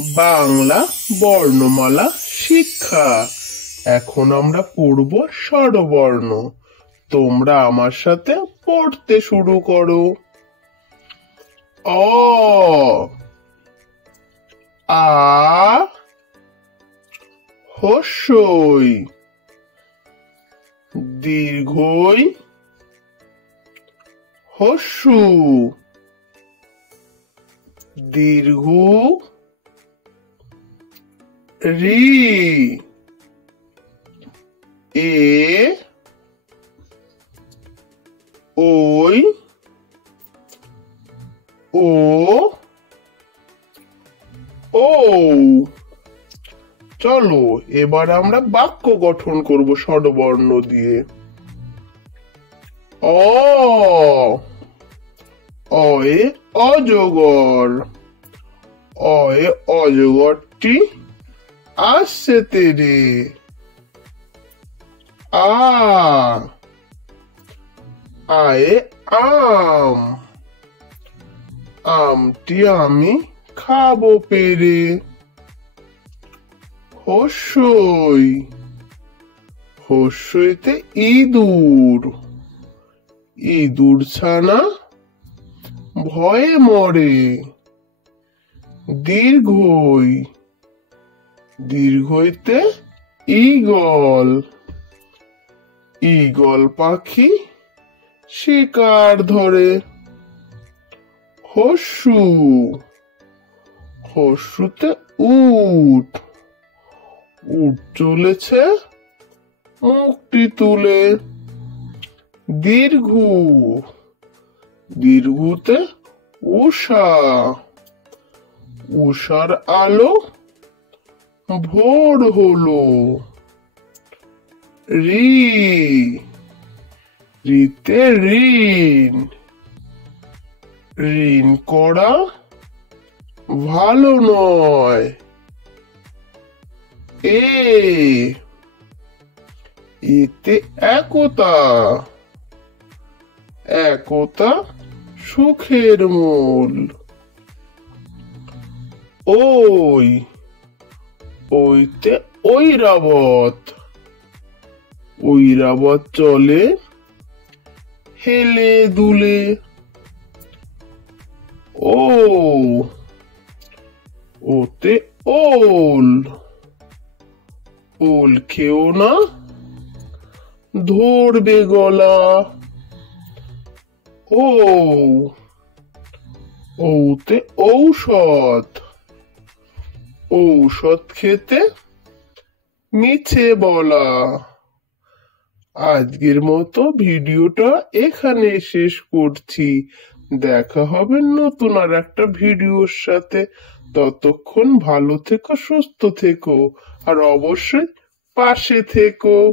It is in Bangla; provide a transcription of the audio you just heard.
বাংলা বর্ণমালা শিক্ষা। এখন আমরা পড়ব স্বরবর্ণ। তোমরা আমার সাথে পড়তে শুরু করো। অ, আ, হস্যই, দীর্ঘই, হস্যু, দীর্ঘ, রি, এ, ওই, ও, ও। চলো এবার আমরা বাক্য গঠন করব স্বরবর্ণ দিয়ে। অ, অয়ে অজগর। অয়ে অজগরটি আসছে তেরে। আ, আয়ে আম। আমটি আমি খাবো পেরে। হস্যই, হস্যইতে ইঁদুর। ইঁদুর ছানা ভয়ে মরে। দীর্ঘই, দীর্ঘইতে ঈগল। ঈগল পাখি শিকার ধরে। হস্যু, হস্যুতে উট। উট চলেছে মুখটি তুলে। দীর্ঘ, দীর্ঘতে উষা। উষার আলো ভোর হলো। রি, রিতে ঋণ। ঋণ করা ভালো নয়। এ, এতে একতা। একতা সুখের মূল। ওই, ওইতে ঐরাবত। ঐরাবত চলে হেলে দুলে। ও, ওতে ওল। ওল খেও না ধরবে গলা। ও, ওতে ঔষধ। ঔষধ খেতে মিছে বলা। আজকের মতো ভিডিওটা এখানে শেষ করছি। দেখা হবে নতুন আর একটা ভিডিওর সাথে। ততক্ষণ ভালো থেকো, সুস্থ থেকো, আর অবশ্যই পাশে থেকো।